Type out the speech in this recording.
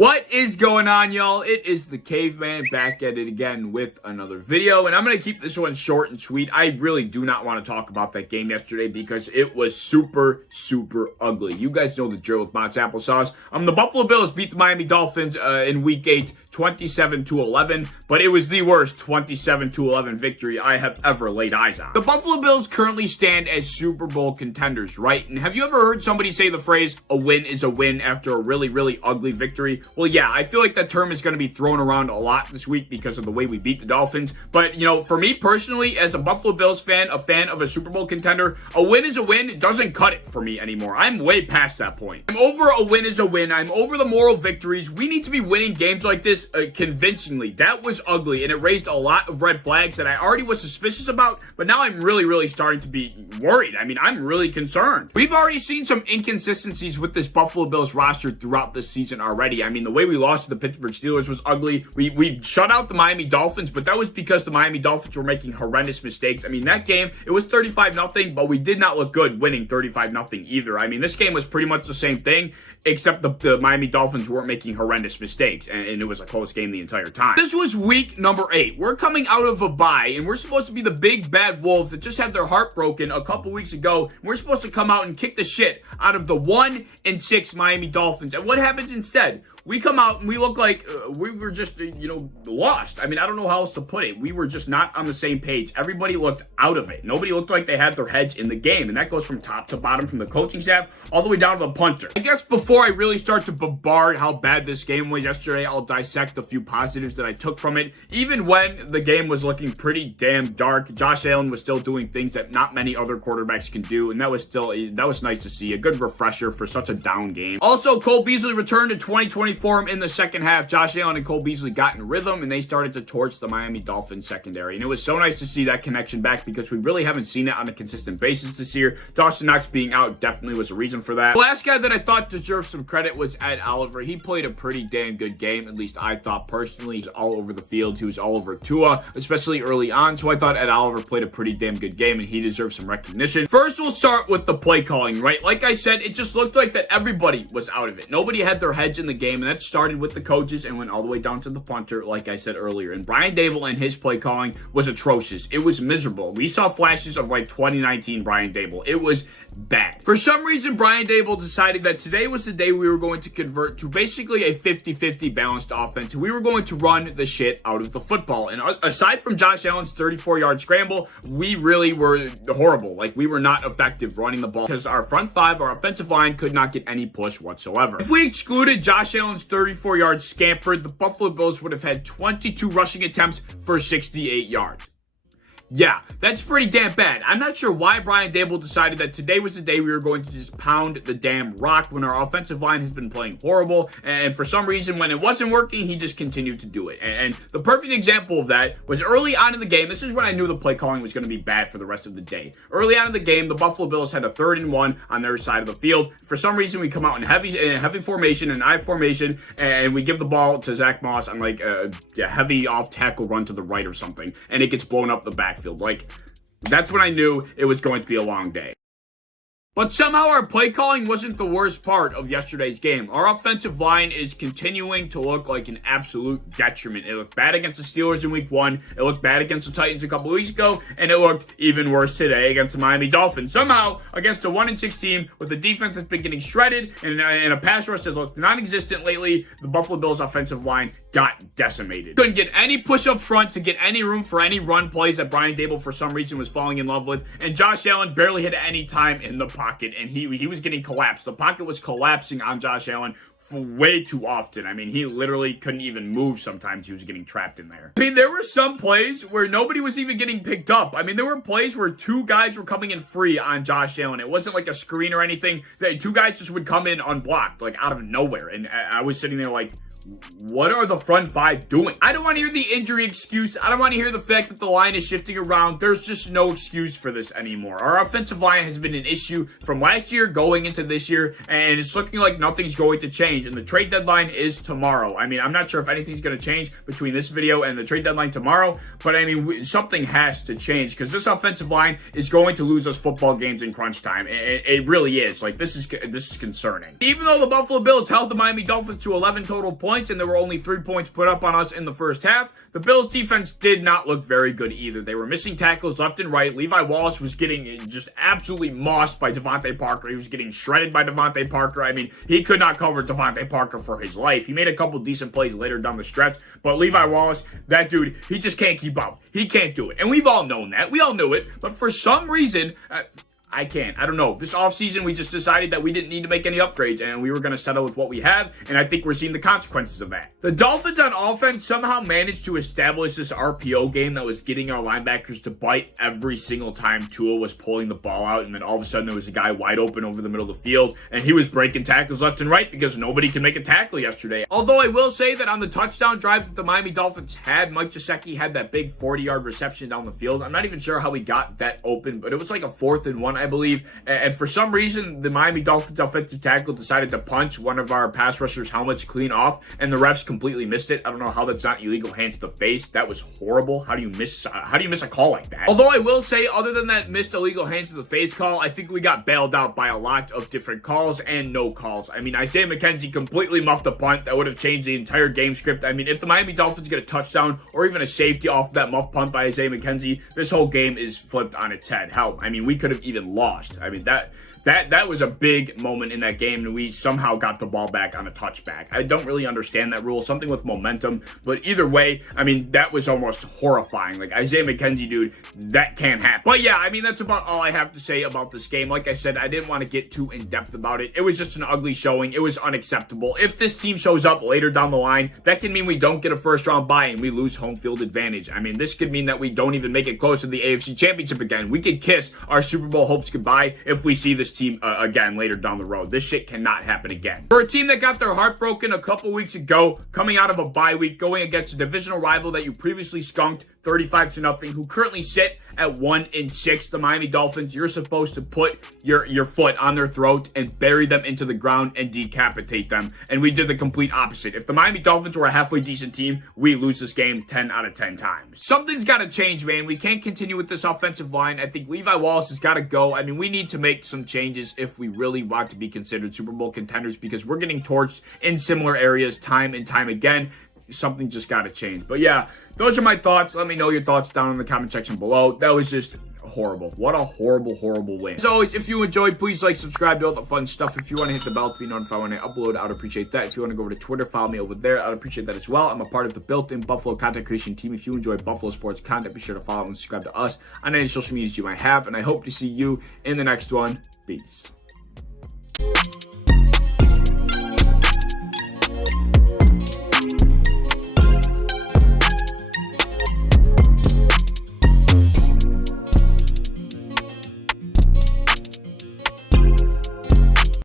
What is going on, y'all? It is the Caveman back at it again with another video, and I'm going to keep this one short and sweet. I really do not want to talk about that game yesterday because it was super ugly. You guys know the drill with Mott's Applesauce. The Buffalo Bills beat the Miami Dolphins in Week 8, 27-11, but it was the worst 27-11 victory I have ever laid eyes on. The Buffalo Bills currently stand as Super Bowl contenders, right? And have you ever heard somebody say the phrase, a win is a win after a really ugly victory? Well, yeah, I feel like that term is going to be thrown around a lot this week because of the way we beat the Dolphins. But, you know, for me personally, as a Buffalo Bills fan, a fan of a Super Bowl contender, a win is a win. It doesn't cut it for me anymore. I'm way past that point. I'm over a win is a win. I'm over the moral victories. We need to be winning games like this convincingly. That was ugly, and it raised a lot of red flags that I already was suspicious about, but now I'm really starting to be worried. I mean, I'm really concerned. We've already seen some inconsistencies with this Buffalo Bills roster throughout this season already. I mean, the way we lost to the Pittsburgh Steelers was ugly. We shut out the Miami Dolphins, but that was because the Miami Dolphins were making horrendous mistakes. I mean, that game, it was 35-0, but we did not look good winning 35-0 either. I mean, this game was pretty much the same thing, except the Miami Dolphins weren't making horrendous mistakes, and it was a close game the entire time. This was week number 8. We're coming out of a bye, and we're supposed to be the big bad wolves that just had their heart broken a couple weeks ago. And we're supposed to come out and kick the shit out of the 1-6 Miami Dolphins. And what happens instead? We come out and we look like we were just, lost. I mean, I don't know how else to put it. We were just not on the same page. Everybody looked out of it. Nobody looked like they had their heads in the game. And that goes from top to bottom, from the coaching staff all the way down to the punter. I guess before I really start to bombard how bad this game was yesterday, I'll dissect a few positives that I took from it. Even when the game was looking pretty damn dark, Josh Allen was still doing things that not many other quarterbacks can do. And that was nice to see. A good refresher for such a down game. Also, Cole Beasley returned to 2020 for him in the second half. Josh Allen and Cole Beasley got in rhythm, and they started to torch the Miami Dolphins secondary. And it was so nice to see that connection back because we really haven't seen it on a consistent basis this year. Dawson Knox being out definitely was a reason for that. The last guy that I thought deserved some credit was Ed Oliver. He played a pretty damn good game, at least I thought personally. He was all over the field. He was all over Tua, especially early on. So I thought Ed Oliver played a pretty damn good game, and he deserves some recognition. First, we'll start with the play calling, right? Like I said, it just looked like that everybody was out of it. Nobody had their heads in the game, and that started with the coaches and went all the way down to the punter, like I said earlier. And Brian Daboll and his play calling was atrocious. It was miserable. We saw flashes of like 2019 Brian Daboll. It was bad. For some reason, Brian Daboll decided that today was the day we were going to convert to basically a 50-50 balanced offense. We were going to run the shit out of the football. And aside from Josh Allen's 34-yard scramble, we really were horrible. Like, we were not effective running the ball because our front five, our offensive line, could not get any push whatsoever. If we excluded Josh Allen's 34-yard scamper, the Buffalo Bills would have had 22 rushing attempts for 68 yards. Yeah, that's pretty damn bad. I'm not sure why Brian Daboll decided that today was the day we were going to just pound the damn rock when our offensive line has been playing horrible. And for some reason, when it wasn't working, he just continued to do it. And the perfect example of that was early on in the game. This is when I knew the play calling was going to be bad for the rest of the day. Early on in the game, the Buffalo Bills had a 3rd and 1 on their side of the field. For some reason, we come out in heavy formation, an I formation, and we give the ball to Zach Moss on like a heavy off tackle run to the right or something, and it gets blown up the backfield. Like, that's when I knew it was going to be a long day. But somehow our play calling wasn't the worst part of yesterday's game. Our offensive line is continuing to look like an absolute detriment. It looked bad against the Steelers in week 1. It looked bad against the Titans a couple weeks ago. And it looked even worse today against the Miami Dolphins. Somehow, against a 1-6 team with a defense that's been getting shredded and a pass rush that looked non-existent lately, the Buffalo Bills offensive line got decimated. Couldn't get any push up front to get any room for any run plays that Brian Daboll for some reason was falling in love with. And Josh Allen barely had any time in the pocket, and he was getting collapsed. The pocket was collapsing on Josh Allen for way too often. I mean, he literally couldn't even move sometimes. He was getting trapped in there. I mean, there were some plays where nobody was even getting picked up. I mean, there were plays where 2 guys were coming in free on Josh Allen. It wasn't like a screen or anything. 2 guys just would come in unblocked, like out of nowhere. And I was sitting there like, what are the front five doing? I don't want to hear the injury excuse. I don't want to hear the fact that the line is shifting around. There's just no excuse for this anymore. Our offensive line has been an issue from last year going into this year, and it's looking like nothing's going to change. And the trade deadline is tomorrow. I mean, I'm not sure if anything's going to change between this video and the trade deadline tomorrow, but I mean, something has to change because this offensive line is going to lose us football games in crunch time. It really is. Like, this is concerning. Even though the Buffalo Bills held the Miami Dolphins to 11 total points and there were only 3 points put up on us in the first half, the Bills defense did not look very good either. They were missing tackles left and right. Levi Wallace was getting just absolutely mossed by Devontae Parker. He was getting shredded by Devontae Parker. I mean, he could not cover Devontae Parker for his life. He made a couple decent plays later down the stretch, but Levi Wallace, that dude, he just can't keep up. He can't do it. And we've all known that. We all knew it. But for some reason, I can't. I don't know. This offseason, we just decided that we didn't need to make any upgrades, and we were going to settle with what we have, and I think we're seeing the consequences of that. The Dolphins on offense somehow managed to establish this RPO game that was getting our linebackers to bite every single time Tua was pulling the ball out, and then all of a sudden there was a guy wide open over the middle of the field, and he was breaking tackles left and right because nobody could make a tackle yesterday. Although I will say that on the touchdown drive that the Miami Dolphins had, Mike Gesicki had that big 40-yard reception down the field. I'm not even sure how he got that open, but it was like a 4th and 1, I believe, and for some reason the Miami Dolphins offensive tackle decided to punch one of our pass rushers' helmets clean off, and the refs completely missed it. I don't know how that's not illegal hand to the face. That was horrible. How do you miss a call like that? Although I will say, other than that missed illegal hand to the face call, I think we got bailed out by a lot of different calls and no calls. I mean, Isaiah McKenzie completely muffed a punt that would have changed the entire game script. I mean, if the Miami Dolphins get a touchdown or even a safety off of that muff punt by Isaiah McKenzie, this whole game is flipped on its head. Hell, I mean, we could have even lost. I mean, that was a big moment in that game, and we somehow got the ball back on a touchback. I don't really understand that rule, something with momentum, but either way, I mean, that was almost horrifying. Like, Isaiah McKenzie, dude, that can't happen. But yeah, I mean, that's about all I have to say about this game. Like I said, I didn't want to get too in-depth about it. It was just an ugly showing. It was unacceptable. If this team shows up later down the line, that can mean we don't get a first-round bye and we lose home field advantage. I mean, this could mean that we don't even make it close to the AFC Championship again. We could kiss our Super Bowl hopes goodbye if we see this team again later down the road. This shit cannot happen again. For a team that got their heart broken a couple weeks ago, coming out of a bye week, going against a divisional rival that you previously skunked 35-0, who currently sit at 1-6, the Miami Dolphins, you're supposed to put your foot on their throat and bury them into the ground and decapitate them. And we did the complete opposite. If the Miami Dolphins were a halfway decent team, we lose this game 10 out of 10 times. Something's got to change, man. We can't continue with this offensive line. I think Levi Wallace has got to go. I mean, we need to make some changes if we really want to be considered Super Bowl contenders, because we're getting torched in similar areas time and time again. Something just got to change. But yeah, those are my thoughts. Let me know your thoughts down in the comment section below. That was just horrible. What a horrible win. As always, if you enjoyed, please like, subscribe, do all the fun stuff. If you want to hit the bell to be notified when I upload, I would appreciate that. If you want to go over to Twitter, follow me over there, I'd appreciate that as well. I'm a part of the built-in Buffalo content creation team. If you enjoy Buffalo sports content, be sure to follow and subscribe to us on any social medias you might have, and I hope to see you in the next one. Peace.